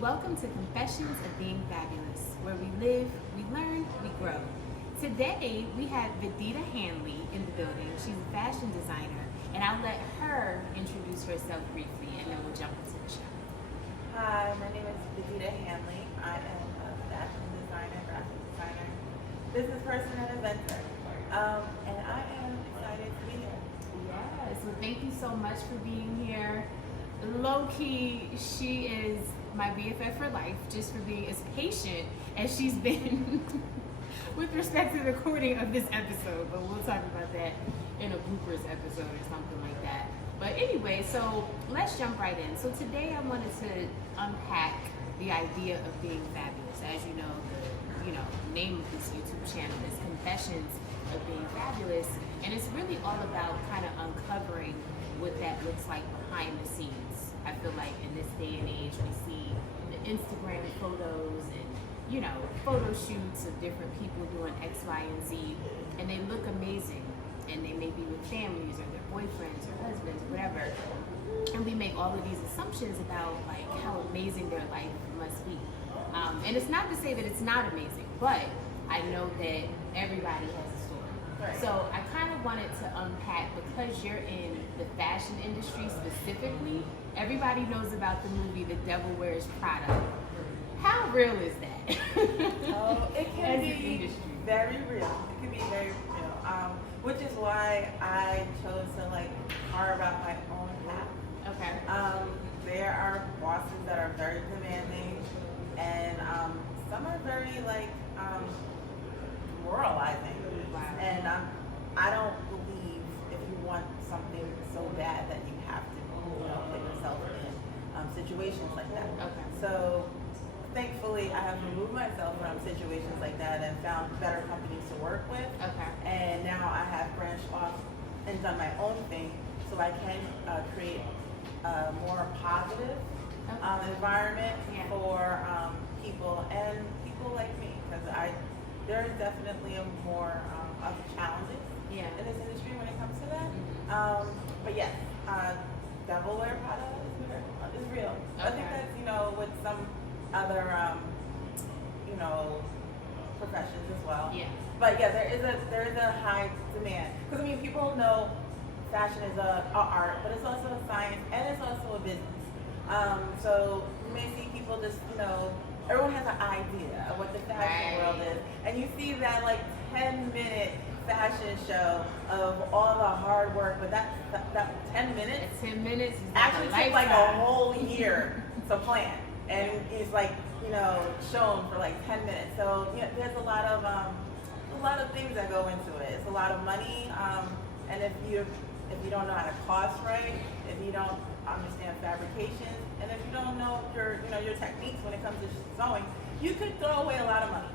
Welcome to Confessions of Being Fabulous, where we live, we learn, we grow. Today, we have Vedeta Hanley in the building. She's a fashion designer, and I'll let her introduce herself briefly, and then we'll jump into the show. Hi, my name is Vedeta Hanley. I am a fashion designer, graphic designer, business person, and inventor. And I am excited to be here. Yes, well, thank you so much for being here. Low key, she is my BFF for life, just for being as patient as she's been with respect to the recording of this episode. But we'll talk about that in a bloopers episode or something like that. But anyway, so let's jump right in. So today I wanted to unpack the idea of being fabulous. As you know, the name of this YouTube channel is Confessions of Being Fabulous, and it's really all about kind of uncovering what that looks like behind the scenes. I feel like in this day and age, we see the Instagram photos and photo shoots of different people doing X, Y, and Z, and they look amazing. And they may be with families or their boyfriends or husbands, whatever. And we make all of these assumptions about like how amazing their life must be. And it's not to say that it's not amazing, but I know that everybody has a story. Right. So I kind of wanted to unpack, because you're in the fashion industry specifically, everybody knows about the movie The Devil Wears Prada. How real is that? Oh, it can As an be industry. very real. It can be very real. Which is why I chose to carve out my own path. Okay. There are bosses that are very demanding, and some are very moralizing. Wow. And I don't believe if you want something so bad that you have to put yourself in situations like that. Okay. So thankfully, I have removed myself from situations like that and found better companies to work with. Okay. And now I have branched off and done my own thing, so I can create a more positive environment Yeah. for people and people like me, because there is definitely more of challenges Yeah. in this industry when it comes to that. Mhm. But yes, Devil Wears Prada is real. I think Okay. that's with some other professions as well. Yeah. But yeah, there is a high demand, because people know fashion is a art, but it's also a science and it's also a business. So you may see people just everyone has an idea of what the fashion world is, and you see that 10-minute fashion show of all the hard work, but that 10 minutes 10 minutes is actually like took a a lifetime. whole year to plan, and it's shown for 10 minutes. So there's a lot of things that go into it. It's a lot of money, and if you don't know how to cost right, if you don't understand fabrications, and if you don't know your techniques when it comes to sewing, you could throw away a lot of money.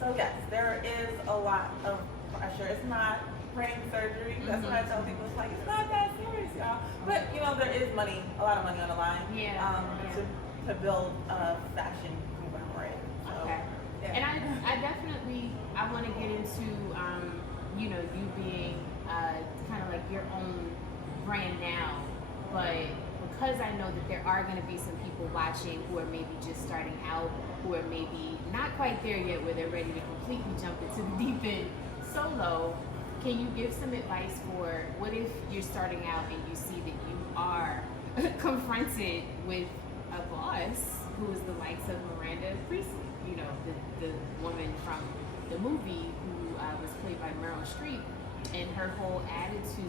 So yes, there is a lot of pressure. It's not brain surgery. That's what I tell people. It's it's not that serious, y'all. But there is money, a lot of money on the line. Yeah. To build a fashion conglomerate. So, Okay. yeah. And I definitely want to get into you being kind of like your own brand now, but because I know that there are going to be some people watching who are maybe just starting out, who are maybe not quite there yet where they're ready to completely jump into the deep end solo, can you give some advice for what if you're starting out and you see that you are confronted with a boss who is the likes of Miranda Priestley, the woman from the movie who was played by Meryl Streep, and her whole attitude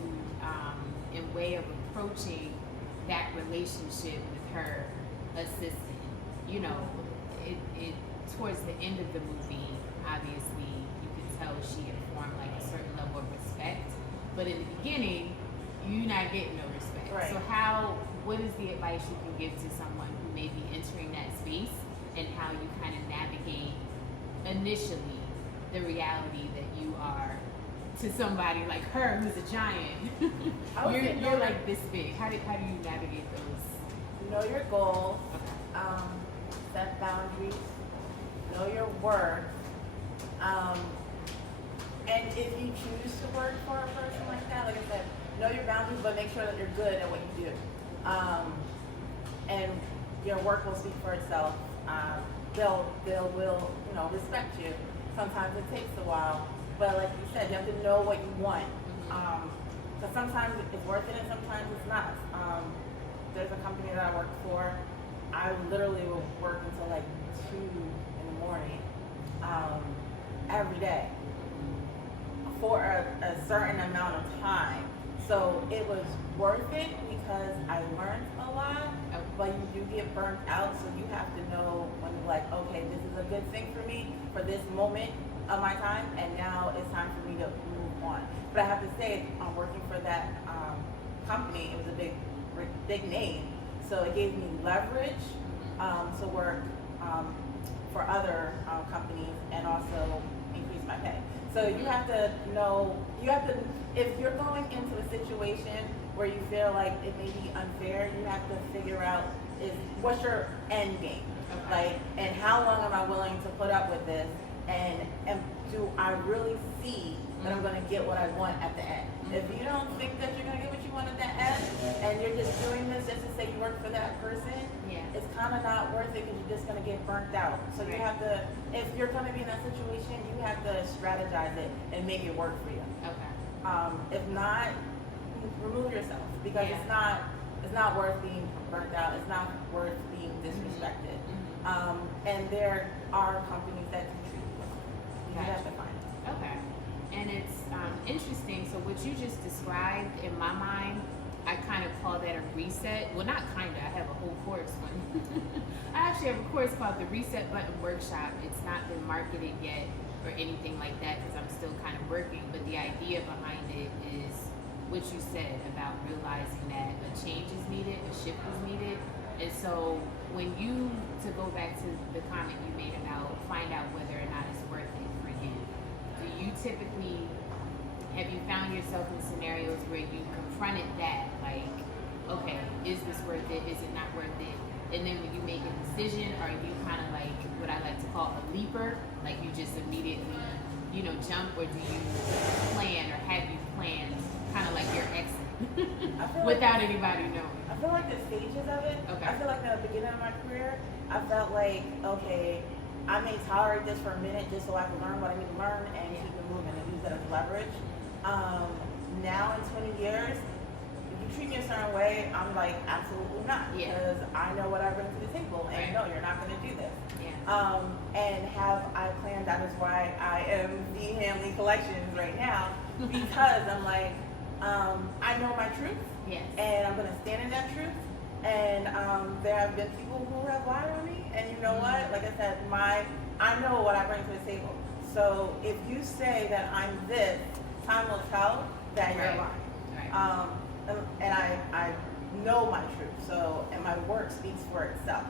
and way of approaching that relationship with her assistant. It towards the end of the movie, obviously you could tell she had formed a certain level of respect, but in the beginning, you're not getting no respect. Right. So what is the advice you can give to someone who may be entering that space, and how you kind of navigate initially the reality that you are to somebody like her who's a giant? You're like this big. How do you navigate those? Know your goals, Okay. set boundaries, know your worth, and if you choose to work for a person like that, like I said, know your boundaries, but make sure that you're good at what you do. And your work will speak for itself. They'll will respect you. Sometimes it takes a while, but like you said, you have to know what you want. So sometimes it's worth it and sometimes it's not. There's a company that I worked for. I literally would work until like 2 in the morning every day for a certain amount of time. So it was worth it because I learned a lot, but you do get burnt out, so you have to know when you're like, okay, this is a good thing for me for this moment of my time, and now it's time for me to move on. But I have to say, working for that company, it was a big name, so it gave me leverage to work for other companies and also increase my pay. So you have to know, if you're going into a situation where you feel like it may be unfair, you have to figure out what's your end game, and how long am I willing to put up with this, and do I really see that I'm going to get what I want at the end? If you don't think that you're going to get what you want at the end, and you're just doing this just to say you work for that person, it's kind of not worth it because you're just going to get burnt out. So you have to, if you're going to be in that situation, you have to strategize it and make it work for you. If not, remove yourself, because it's not worth being burnt out. It's not worth being disrespected. And there are companies that do treat you well. You have to find it. Okay. And it's interesting. So what you just described, in my mind, I kind of call that a reset. Well, not kind of. I have a whole course on. I actually have a course called the Reset Button Workshop. It's not been marketed yet or anything like that because I'm still kind of working. But the idea behind it is what you said about realizing that a change is needed, a shift is needed. And so when you, to go back to the comment you made about find out whether or not it's worth it for you, do you typically, have you found yourself in scenarios where you confronted that, like, okay, is this worth it, is it not worth it? And then when you make a decision, are you kind of like what I like to call a leaper, like you just immediately, jump, or do you plan, or have you planned kind of like your exit without anybody knowing? I feel like the stages of it. I feel like at the beginning of my career, I felt like, okay, I may tolerate this for a minute just so I can learn what I need to learn and keep it moving and use that as leverage. Now in 20 years, if you treat me a certain way, I'm like, absolutely not, because I know what I bring to the table, and no, you're not going to do this. And have I planned? That is why I am the Hanley Collections right now, because I'm like, I know my truth, and I'm going to stand in that truth. And there have been people who have lied on me, and you know what? Like I said, I know what I bring to the table. So if you say that I'm this, time will tell that you're lying. And I know my truth. So, and my work speaks for itself.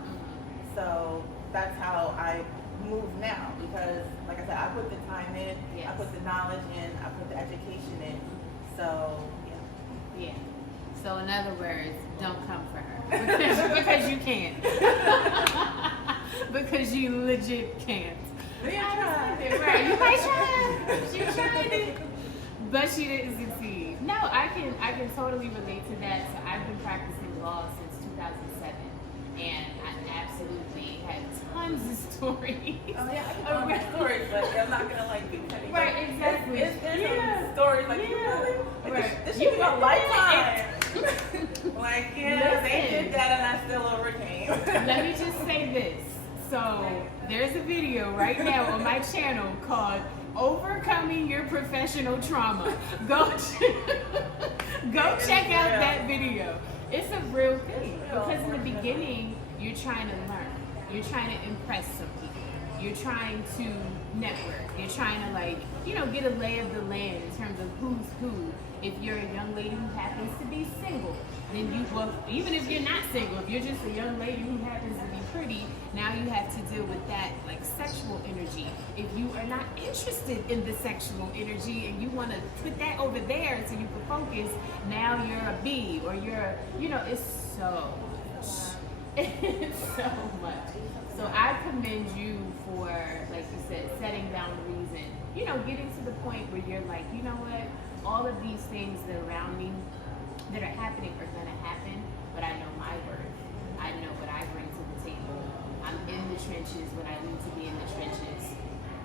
So that's how I move now, because like I said, I put the time in, I put the knowledge in, I put the education in. So So in other words, don't come for her because you can't. Because you legit can't. Right, you might try. She tried it, but she didn't succeed. No, I can totally relate to that. So I've been practicing law since 2007, and I absolutely have tons of stories. Oh yeah, I can tell stories, but I'm not gonna be petty. Right, exactly. There's some stories like you really. Like, this should be a lifetime. Like they did that, and I still overcame. Let me just say this. So there's a video right now on my channel called Overcoming Your Professional Trauma. Go check out that video. It's a real thing, because in the beginning you're trying to learn, you're trying to impress some people, you're trying to network, you're trying to get a lay of the land in terms of who's who. If you're a young lady who happens to be single, then even if you're not single, if you're just a young lady who happens to be pretty, now you have to deal with that sexual energy. If you are not interested in the sexual energy and you want to put that over there so you can focus, now you're a B, or it's so much. It's so much. So I commend you for, like you said, setting boundaries and, getting to the point where you're like, you know what? All of these things that are around me that are happening are going to happen, but I know my worth. I know what I bring to the trenches when I need to be in the trenches.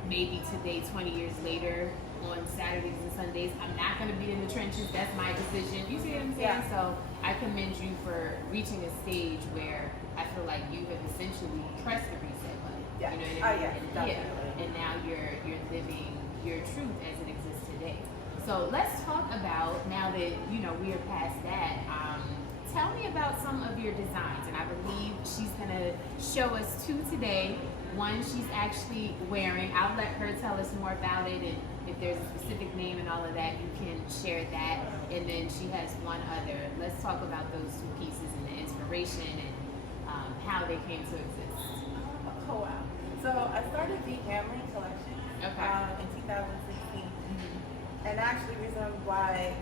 Maybe today, 20 years later, on Saturdays and Sundays, I'm not going to be in the trenches. That's my decision. You see what I'm saying? Yeah. So I commend you for reaching a stage where I feel like you have essentially pressed the reset button. Yeah. You know what I mean? Definitely. And now you're living your truth as it exists today. So let's talk about, now that we are past that, tell me about some of your designs. And I believe she's gonna show us two today. One she's actually wearing. I'll let her tell us more about it, and if there's a specific name and all of that, you can share that. And then she has one other. Let's talk about those two pieces and the inspiration and how they came to exist. Oh wow! So I started the Hanley collection in 2016, and actually the reason why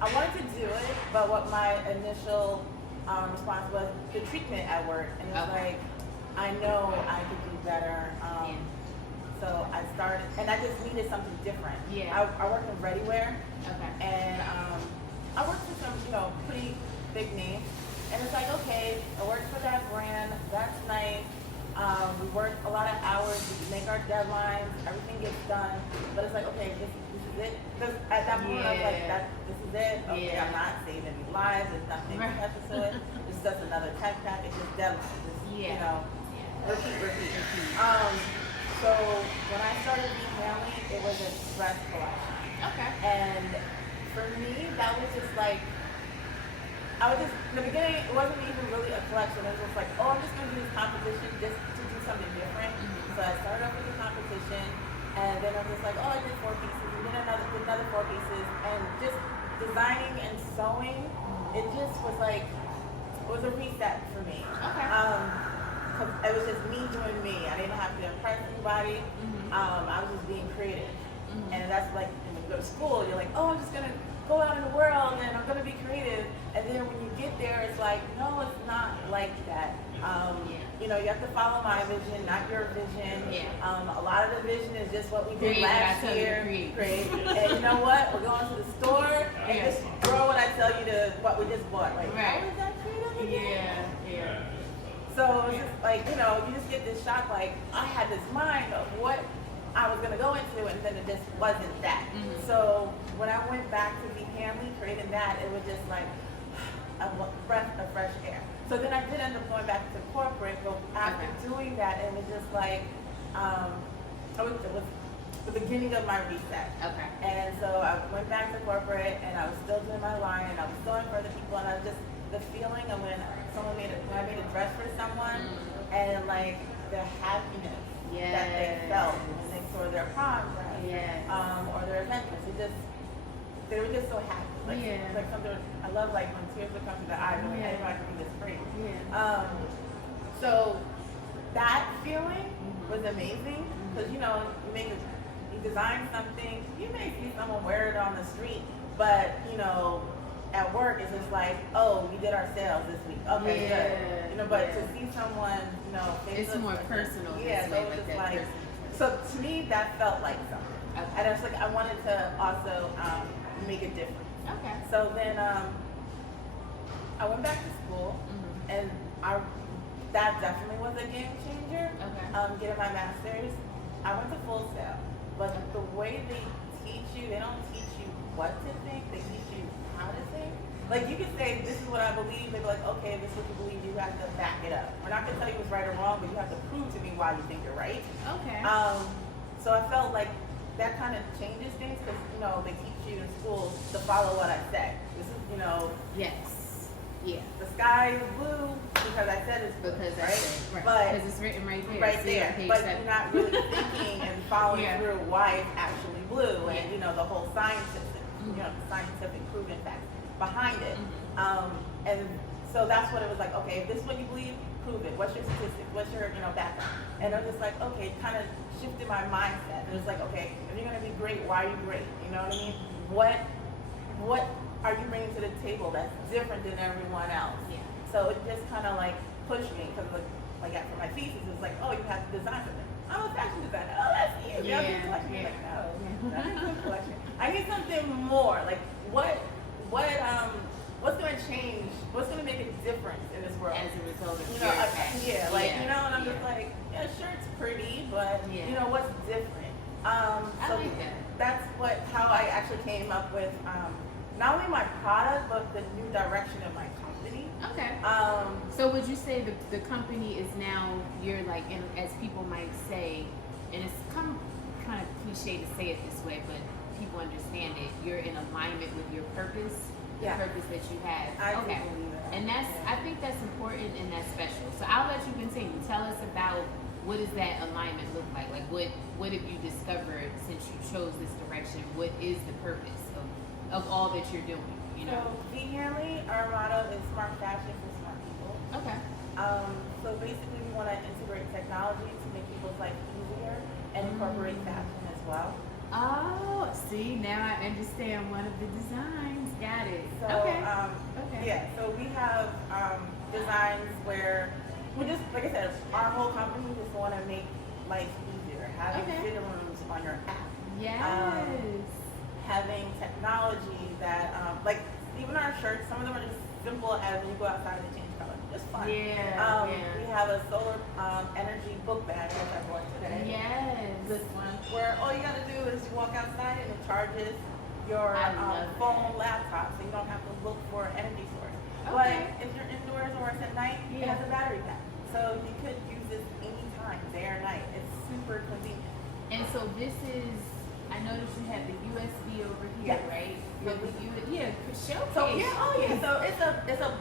I wanted to do it, but what my initial response was the treatment at work, and it's like I know I could do better. So I started, and I just needed something different. Yeah. I work in ready-wear, and I worked for some, pretty big names, and it's like, okay, I worked for that brand, that's nice. We work a lot of hours, we make our deadlines, everything gets done, but it's like, okay, this is it. Because at that point, I was like, this is it. Okay, I'm not saving any lives, there's nothing special to it. It's just another tech package, it's deadline. Repeat. So when I started being Hanley, it was a dress collection. Okay. And for me, that was just like, in the beginning, it wasn't even really a collection. It was just like, I'm just going to do this competition just to do something different. So I started off with the competition, and then I was just like, I did 4 pieces, and then another 4 pieces, and just designing and sewing, it just was like, it was a reset for me. Okay. Cause it was just me doing me. I didn't have to impress anybody. I was just being creative. And that's like, when you go to school, you're like, I'm just going to go out in the world and I'm going to be creative. And then when you get there, it's like, no, it's not like that. You have to follow my vision, not your vision. A lot of the vision is just what we did last year. Great. And you know what? We're going to the store and just throw what I tell you to what we just bought. Like, how is that creative again? Yeah. So it's just like, you just get this shock, like, I had this mind of what I was going to go into, and then it just wasn't that. So when I went back to be Hanley, creating that, it was just like a breath of fresh air. So then I did end up going back to corporate, but after doing that, it was just like, it was the beginning of my reset. And so I went back to corporate, and I was still doing my line, and I was sewing for other people, and I was just, the feeling of when I made a dress for someone, and like the happiness that they felt when they saw their prom dress, or their event dress, they were just so happy. Like something, I love like when tears would come to the eyes, and anybody can be this free. So that feeling was amazing, because you design something, you may see someone wear it on the street, but at work it's just like, we did our sales this week. Okay, good. But to see someone, it's more personal. So it was just like, so to me that felt like something. And it's like I wanted to also make a difference. So then I went back to school, and that definitely was a game changer. Getting my master's, I went to Full Sail, but the way they teach you, they don't teach you what to think, they teach you how to think. Like you can say, this is what I believe, they'd be like, okay, this is what you believe, you have to back it up. We're not gonna tell you what's right or wrong, but you have to prove to me why you think you're right. So I felt like that kind of changes things, because they teach you in school to follow what I say. This is, the sky is blue because I said it's blue, because it's written right there. But you're not really thinking and following through why it's actually blue, and the whole scientific proven facts behind it. And so that's what it was like. Okay, if this is what you believe, prove it. What's your statistics? What's your background? And I was just like, okay, kind of shifted my mindset. It was like, okay, if you're gonna be great, why are you great? You know what I mean? What are you bringing to the table that's different than everyone else? So it just kind of like pushed me, because like for my thesis, it was like, you have to design something. I'm a fashion designer. That's you. Like, no, that's a good collection. I need something more. Like what's going to change? What's going to make a difference in this world? As a result of and I'm just like, sure, pretty, but Yeah. you know what's different. I So like that. that's how I actually came up with not only my product but the new direction of my company. Okay. Um, So would you say the company is now, you're like, as people might say, and it's kind of cliche to say it this way, but people understand it, you're in alignment with your purpose, the Yeah. purpose that you have. I do Okay. believe that. And that's, Yeah. I think that's important and that's special. So I'll let you continue. Tell us about what does that alignment look like? Like what have you discovered since you chose this direction? What is the purpose of all that you're doing? You know? So V Hanley, our motto is smart fashion for smart people. Okay. So basically we want to integrate technology to make people's life easier and incorporate fashion as well. Oh, see, now I understand one of the designs. Got it. So, Okay. yeah, so we have designs where we just, like I said, our whole company just want to make life easier. Having Okay. fitting rooms on your app. Yes. Having technology that, like even our shirts, some of them are just simple as when you go outside and change color. Just fun. Yeah, We have a solar energy book bag, which I bought today. Yes. This one, where all you gotta do is you walk outside and it charges your I love phone, laptop, so you don't have to look for an energy source. Okay. But if you're indoors or it's at night, it Yeah. has a battery pack, so you could use this anytime, day or night. It's super convenient. And so this is, I noticed you have the USB over here, Yes. right? So showcase. So it's a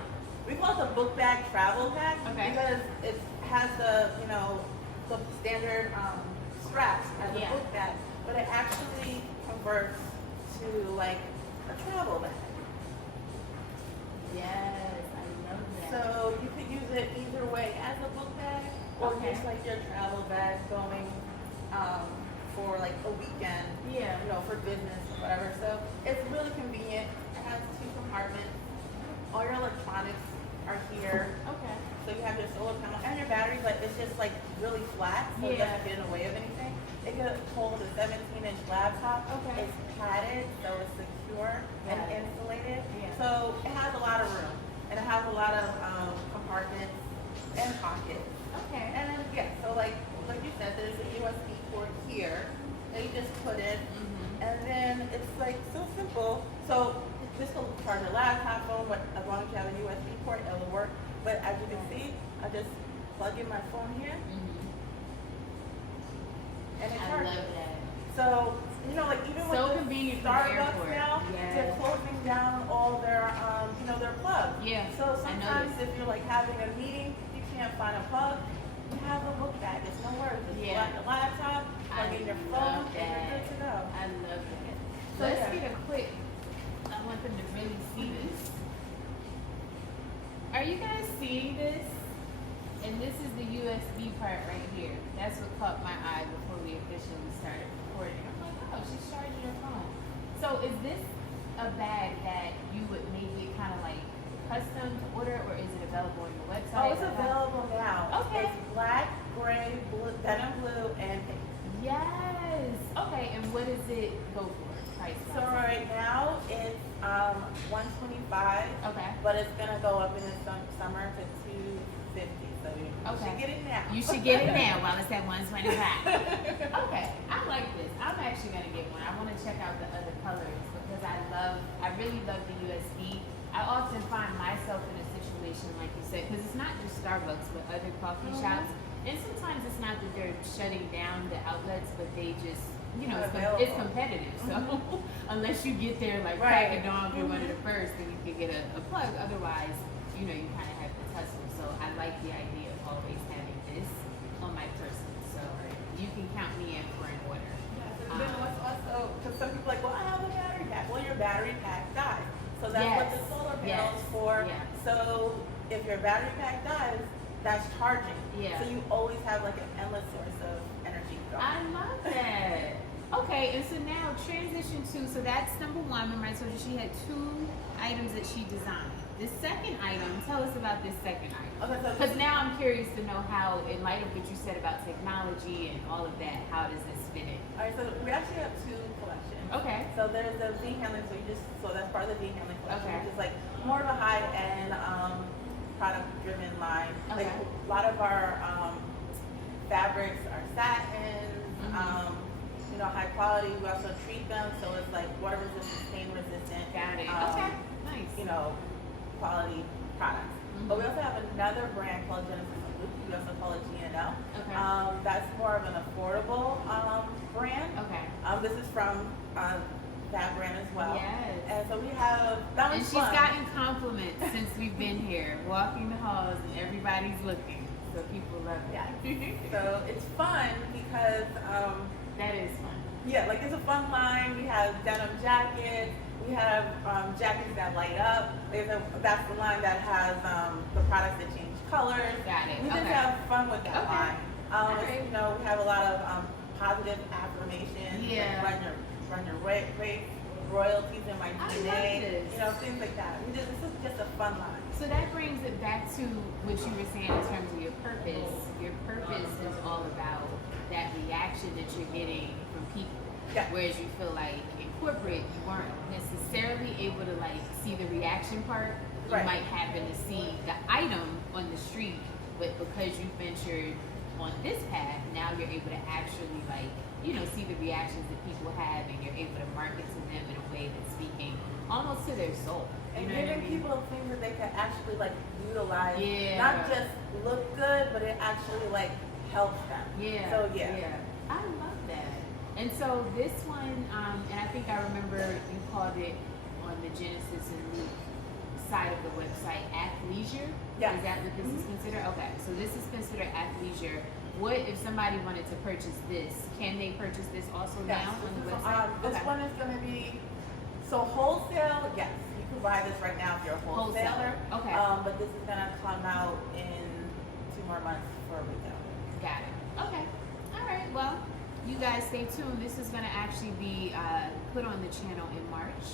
we call it the book bag travel pack Okay. because it has the the standard straps as a Yeah. book bag, but it actually converts to like a travel bag. Yes, I love that. So you could use it either way as a book bag or Okay. just like your travel bag going for like a weekend, Yeah. for business or whatever. So it's really convenient. It has 2 compartments. All your electronics are here. Okay. So you have your solar panel and your battery, but it's just like really flat, so it Yeah. doesn't get in the way of anything. It could hold a 17-inch laptop. Okay. It's padded, so it's secure and Got it. insulated. Yeah. So it has a lot of room, and it has a lot of compartments and pockets. Okay. And then so like you said, there's a USB port here that you just put in, and then it's like so simple. So this will charge your laptop, phone, but as long as you have a USB port, it'll work. But as you can see, I just plug in my phone here, and it I charges. love that. So like even So with the convenient for the Starbucks airport. now, Yes. they're closing down all their their plugs. Yeah, So I sometimes noticed. if you're like having a meeting, you can't find a plug. You have a book bag. It's no worries. Just pull Yeah. out your laptop, plug in your phone, love and you're that. good to go. I love that. So, Let's yeah. get a quick, I want them to really see this. Are you guys seeing this? And this is the USB part right here. That's what caught my eye before we officially started recording. I'm like, oh, she's charging her phone. So is this a bag that you would maybe kind of like custom to order, or is it available on your website? Oh, it's available now. Okay. It's black, gray, blue, denim blue, and pink. Yes. Okay, and what does it go for? Price So right now it's $125. Okay. But it's gonna go up in the summer to $250. So you should get it now. You should get it now while it's at $125. Okay, I like this. I'm actually gonna get one. I want to check out the other colors because I really love the USB. I often find myself in a situation like you said, because it's not just Starbucks but other coffee shops, and sometimes it's not that they're shutting down the outlets, but they just it's competitive. So unless you get there like crack of dawn, you're one of the first, then you can get a plug. Otherwise, you kind of have to tussle. So I like the idea of always having this on my person. So you can count me in for an order. And then what's also, because some people are like, well, I have a battery pack. Well, your battery pack dies. So that's what the solar panel is for. Yeah. So if your battery pack dies, that's charging. Yeah. So you always have like an endless source of energy going. I love that. Okay, and so now transition to, so that's number one. Remember I told you she had 2 items that she designed. The second item, tell us about this second item. Okay, so Because now I'm curious to know how, in light of what you said about technology and all of that, how does this fit in? all right, so we actually have 2 collections. Okay. So there's the V Hanley, so that's part of the V Hanley collection, Okay. which is like more of a high-end product-driven line. Okay. Like a lot of our fabrics are satins, you know, high quality. We also treat them so it's like water resistant, stain resistant. Got it. Okay. Nice. You know, quality products. But we also have another brand called Genesis and Luke. We also call it GNL. Okay. That's more of an affordable brand. Okay. This is from that brand as well. Yes. And so we have that And was she's fun. gotten compliments since we've been here, walking the halls, and everybody's looking. So people love it. Yeah. So it's fun because That is fun. yeah, like it's a fun line. We have denim jackets. We have jackets that light up. That's the line that has the products that change colors. Got it. We just Okay. have fun with that Okay. line. Alright. You know, we have a lot of positive affirmations. Yeah. Like run your race, royalties in my I DNA. love this. You know, things like that. This is just a fun line. So that brings it back to what you were saying in terms of your purpose. Your purpose is all about that reaction that you're getting from people. Yeah. Whereas you feel like in corporate, you weren't necessarily able to like see the reaction part. You Right. might happen to see the item on the street, but because you ventured on this path, now you're able to actually like, you know, see the reactions that people have, and you're able to market to them in a way that's speaking almost to their soul. You And know what I giving mean? people things that they can actually like utilize. Yeah. Not just look good, but it actually like helps them. Yeah. So yeah. I love that. And so this one, and I think I remember you called it on the Genesis and Luke side of the website, athleisure. Yeah. Is that what this is considered? Okay. So this is considered athleisure. What if somebody wanted to purchase this? Can they purchase this also Yes, now on the this is, website? this one is going to be so wholesale. Yes, you can buy this right now if you're a wholesaler. Okay. But this is going to come out in 2 more months for retail. Got it. Okay. All right. Well, you guys stay tuned. This is going to actually be put on the channel in March,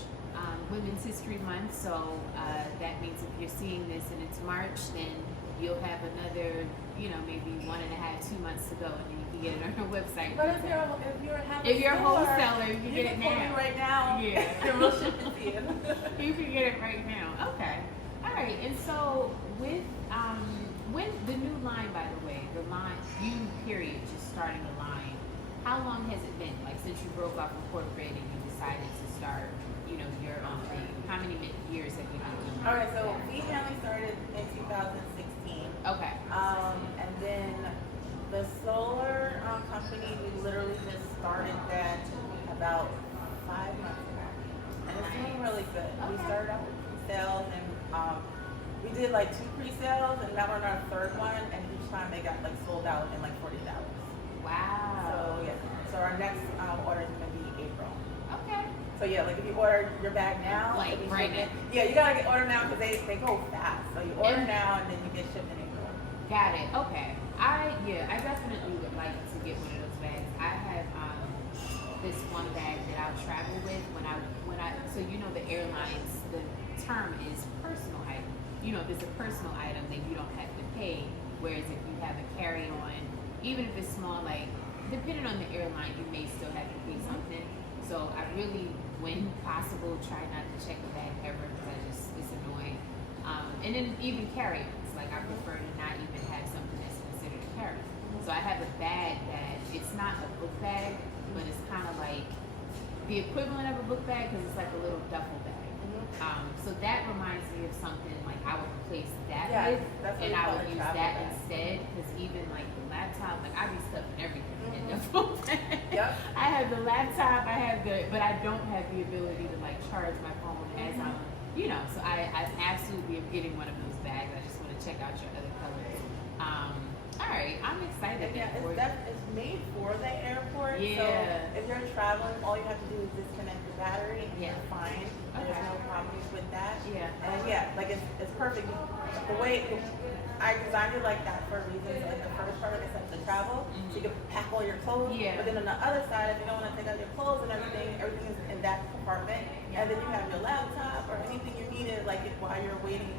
Women's History Month. So that means if you're seeing this and it's March, then you'll have another, you know, maybe 1.5, 2 months to go, and then you can get it on our website. But if you're a wholesaler, you can get it call me now. right now. Yeah. And we'll ship it to you. You can get it right now. Okay. All right. And so with when the new line, by the way, the line you period just starting a line. How long has it been? Like since you broke off from corporate and you decided to start, you know, your own thing. How many years have you been doing? All right. So Vedeta Hanley started in 2016. Okay. And then the solar company, we literally just started that about 5 months ago. And it's doing really good. We Okay. started out with pre-sales and we did like 2 pre-sales and now we're on our 3rd one, and each time they got like sold out in like 48 hours. Wow. So yeah. So our next order is gonna be April. Okay. So yeah, like if you order your bag now, Like it'll be right shipped now. Yeah, you gotta get order now because they go fast. So you order And- now and then you get shipped in April. Got it. Okay. I definitely would like to get one of those bags. I have this one bag that I'll travel with when I so you know the airlines, the term is personal item. You know, if it's a personal item, then you don't have to pay. Whereas if you have a carry-on, even if it's small, like depending on the airline, you may still have to pay something. So I really, when possible, try not to check the bag ever because it's annoying. And then even carry-ons, like I prefer to not even have something that's considered a carry. So I have a bag that it's not a book bag, but it's kind of like the equivalent of a book bag because it's like a little duffel bag. So that reminds me of something like I would replace that Yeah, with, that's what and we I call would a use travel that bag. instead because even like the laptop, like I be stuffing everything in the phone bag. Yep. I have the laptop, but I don't have the ability to like charge my phone as I'm, you know. So I absolutely am getting one of those bags. I just want to check out your other colors. All right, I'm excited. Yeah, for it's made for the airport. Yeah. So if you're traveling, all you have to do is disconnect the battery and Yeah. you're fine. Okay. There's no problems with that. Yeah. And yeah, like it's perfect. The way I designed it like that for a reason. So like the first part is like the travel, so you can pack all your clothes. Yeah. But then on the other side, if you don't want to take out your clothes and everything is in that compartment. Yeah. And then you have your laptop or anything you needed, like while you're waiting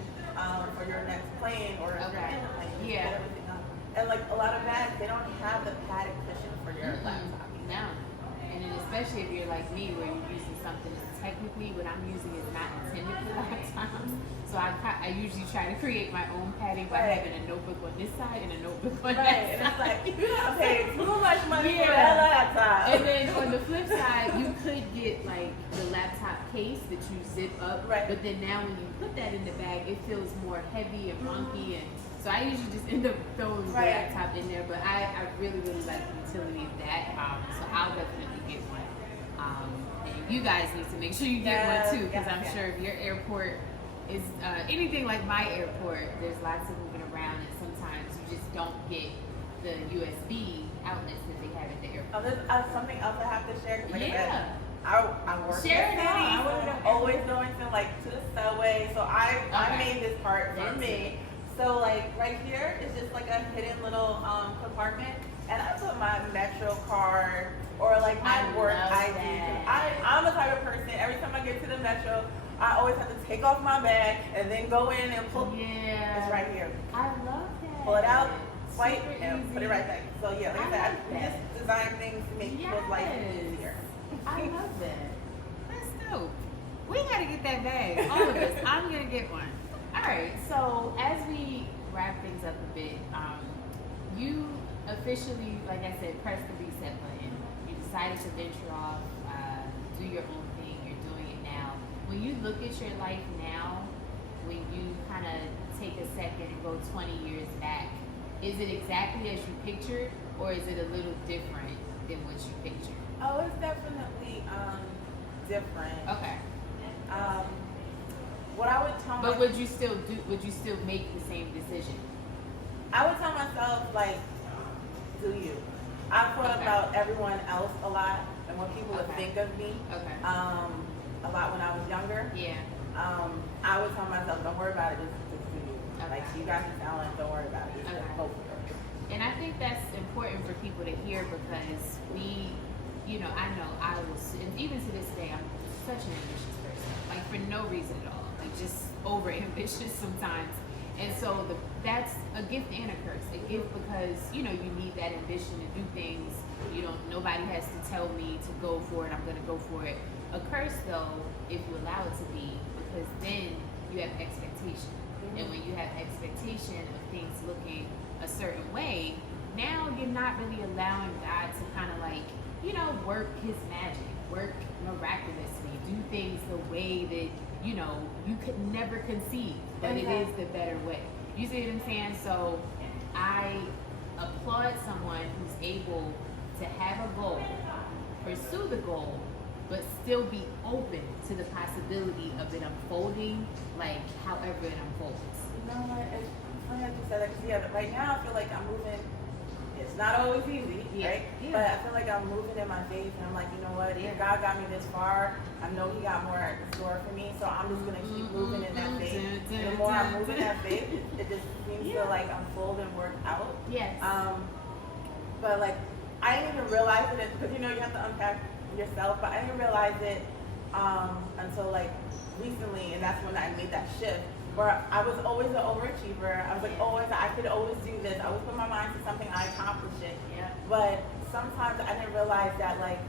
for your next plane or if you're Okay. in the plane, you Yeah. get everything up. And like a lot of bags, they don't have the padded cushion for your laptop. No. and then especially if you're like me, where you're using something that's technically what I'm using is not intended for lifetimes. So I usually try to create my own padding by having a notebook on this side and a notebook on that side. And it's like, you gotta pay too much money for that laptop. And then on the flip side, you could get like the laptop case that you zip up. Right. But then now when you put that in the bag, it feels more heavy and funky. And so I usually just end up throwing the laptop in there. But I really, really like the utility of that. So I'll definitely get one. And you guys need to make sure you get one too, because I'm sure if your airport is anything like my airport, there's lots of moving around, and sometimes you just don't get the USB outlets that they have at the airport. Oh, there's something else I have to share. Like I work share in the city, so I'm always going to the subway. So I made this part for me. So like right here is just like a hidden little compartment, and I put my Metro card or like my work ID. I'm the type of person, every time I get to the Metro, I always have to take off my bag and then go in and pull. It's right here. I love that. Pull it out, swipe, Super and easy. put it right back. So yeah, like I said, we just design things to make people's life easier. I love that. That's dope. We gotta get that bag. All of us. I'm gonna get one. All right. So as we wrap things up a bit, you officially, like I said, pressed the reset button. You decided to venture off, do your own thing. You're doing it now. When you look at your life now, when you kind of take a second and go 20 years back, is it exactly as you pictured, or is it a little different than what you pictured? Oh, it's definitely different. Okay. What I would tell But would you still do? Would you still make the same decision? I would tell myself, like, do you? I thought about everyone else a lot and what people would think of me. Okay. A lot when I was younger. Yeah. I would tell myself, don't worry about it, just do you. Okay. Like, you got your talent, don't worry about it. Just go for it. And I think that's important for people to hear, because we, I know I was, and even to this day, I'm such an ambitious person. Like, for no reason at all. Like, just over ambitious sometimes. And so that's a gift and a curse. A gift because, you need that ambition to do things. Nobody has to tell me to go for it. I'm going to go for it. A curse, though, if you allow it to be, because then you have expectation. And when you have expectation of things looking a certain way, now you're not really allowing God to kind of like, work his magic, work miraculously, do things the way that, you could never conceive, but it is the better way. You see what I'm saying? So I applaud someone who's able to have a goal, pursue the goal, but still be open to the possibility of it unfolding, like however it unfolds. You know what? It's funny that you said that, because right now I feel like I'm moving. It's not always easy, right? Yeah. But I feel like I'm moving in my faith, and I'm like, you know what? If God got me this far, I know He got more in store for me. So I'm just gonna keep moving in that faith. And the more I move in that faith, it just seems to like unfold and work out. Yes. But like, I didn't even realize it because you have to unpack yourself. But I didn't realize it until like recently, and that's when I made that shift. Where I was always an overachiever. I was like, I could always do this. I always put my mind to something, I accomplish it. Yeah. But sometimes I didn't realize that, like,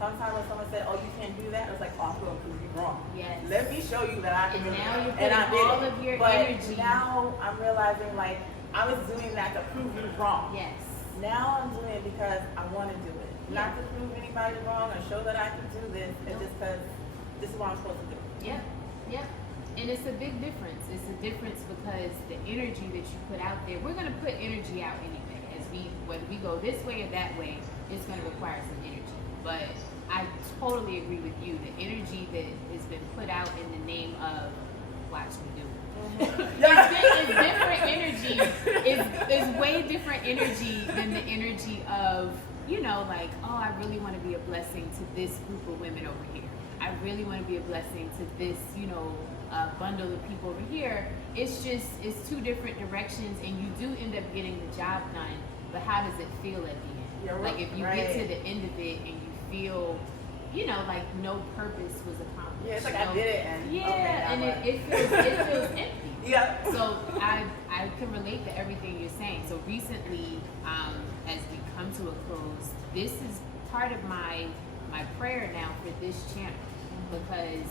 sometimes when someone said, oh, you can't do that, I was like, oh, I'm going to prove you wrong. Yes. Let me show you that I can do it. And now you're putting all of your energy. Now I'm realizing, like, I was doing that to prove you wrong. Yes. Now I'm doing it because I want to do it. Not to prove anybody wrong or show that I can do this. It's just because this is what I'm supposed to do. Yep. Yep. And it's a big difference. It's a difference because the energy that you put out there, we're going to put energy out anyway. Whether we go this way or that way, it's going to require some energy. But I totally agree with you. The energy that has been put out in the name of watch me do it. It's different energy. It's way different energy than the energy of, like, oh, I really want to be a blessing to this group of women over here. I really want to be a blessing to this, bundle of people over here. It's two different directions, and you do end up getting the job done, but how does it feel at the end? Like, if you get to the end of it and you feel, like no purpose was accomplished. Yeah, it's like I did it, and it feels empty. Yeah. So I can relate to everything you're saying. So recently, as we come to a close, this is part of my my prayer now for this channel, because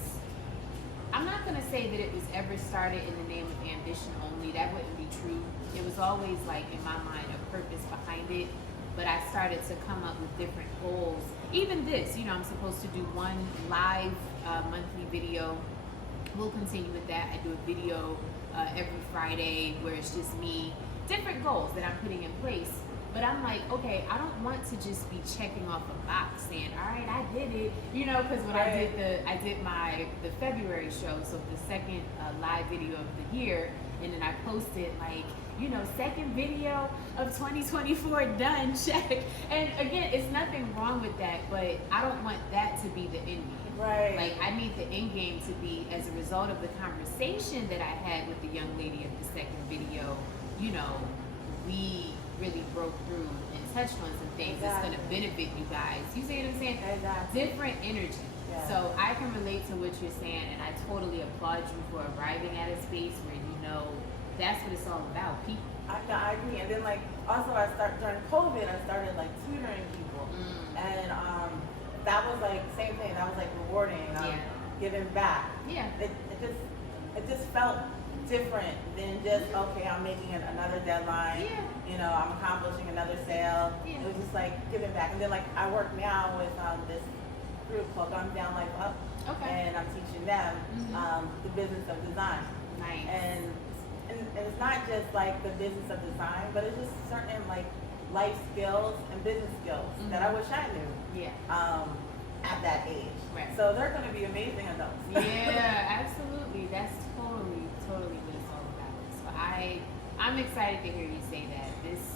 I'm not going to say that it was ever started in the name of ambition only. That wouldn't be true. It was always, like, in my mind, a purpose behind it. But I started to come up with different goals. Even this, I'm supposed to do one live monthly video. We'll continue with that. I do a video every Friday where it's just me, different goals that I'm putting in place. But I'm like, okay, I don't want to just be checking off a box saying, all right, I did it. Because when I did the February show, so the second live video of the year, and then I posted like, second video of 2024 done, check. And again, it's nothing wrong with that, but I don't want that to be the end game. Right. Like, I need the end game to be as a result of the conversation that I had with the young lady of the second video. We really broke through and touched on some things that's going to benefit you guys. You see what I'm saying? Exactly. Different energy. Yeah. So I can relate to what you're saying, and I totally applaud you for arriving at a space where that's what it's all about, people. I agree. And then, like, also during COVID, I started like tutoring people, and that was like same thing. That was like rewarding, giving back. Yeah. It just felt different than just I'm making another deadline. Yeah. I'm accomplishing another sale. Yeah. It was just like giving back. And then, like, I work now with this group called I'm Down Life Up. Okay. And I'm teaching them the business of design. Nice. And it's not just like the business of design, but it's just certain like life skills and business skills that I wish I knew. Yeah. At that age. Right. So they're going to be amazing adults. Yeah, absolutely. That's totally what it's all about. So I'm excited to hear you say that. This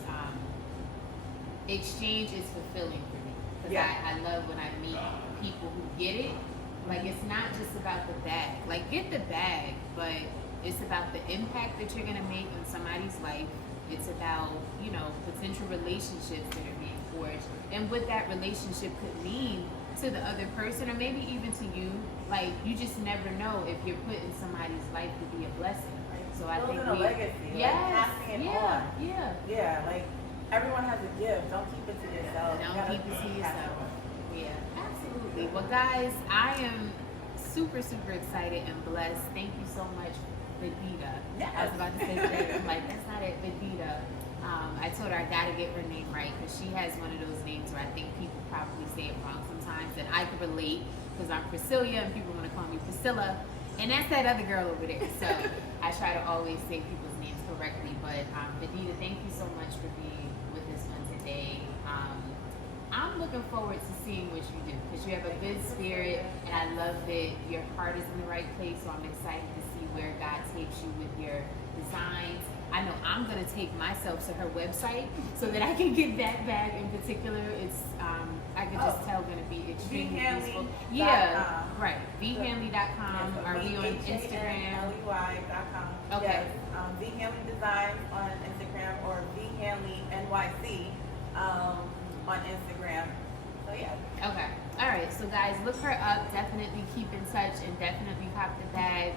exchange is fulfilling for me, because I love when I meet people who get it. Like, it's not just about the bag. Like, get the bag, but it's about the impact that you're going to make on somebody's life. It's about, potential relationships that are being forged, and what that relationship could mean to the other person, or maybe even to you. Like, you just never know if you're putting somebody's life to be a blessing. So I think a legacy, passing it on. Yeah, like, everyone has a gift. Don't keep it to yourself. Don't keep it to yourself. Yeah, absolutely. Well, guys, I am super, super excited and blessed. Thank you so much, Vedeta. Yes. I was about to say that. I'm like, that's not it, Vedeta. I told her I gotta get her name right, because she has one of those names where I think people probably say it wrong sometimes, and I can relate, because I'm Priscilya and people want to call me Priscilla, and that's that other girl over there. So I try to always say people's names correctly. But Vedeta, thank you so much for being with us on today. I'm looking forward to seeing what you do, because you have a good spirit, and I love that your heart is in the right place. So I'm excited to see where God takes you with your designs. I know I'm going to take myself to her website so that I can get that bag in particular. It's, I can just tell, going to be extremely useful. Yeah, right. VHanley.com. Are we on Instagram? VHanley.com. Okay. Yes. VHanley Design on Instagram, or VHanley NYC on Instagram. So, yeah. Okay. All right. So, guys, look her up. Definitely keep in touch, and definitely cop the bag.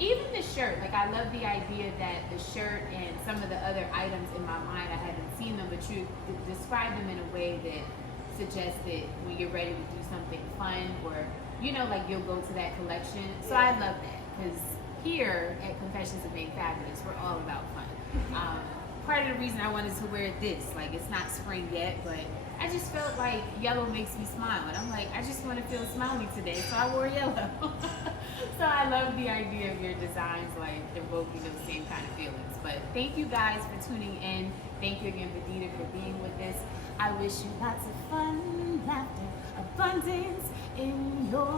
Even the shirt, like, I love the idea that the shirt and some of the other items in my mind, I haven't seen them, but you describe them in a way that suggests that when you're ready to do something fun, or, like, you'll go to that collection. So I love that, because here at Confessions of Being Fabulous, we're all about fun. Part of the reason I wanted to wear this, like, it's not spring yet, but I just felt like yellow makes me smile, and I'm like, I just want to feel smiley today, so I wore yellow. So I love the idea of your designs, like, evoking those same kind of feelings. But thank you guys for tuning in. Thank you again, Vedeta, for being with us. I wish you lots of fun, laughter, abundance in your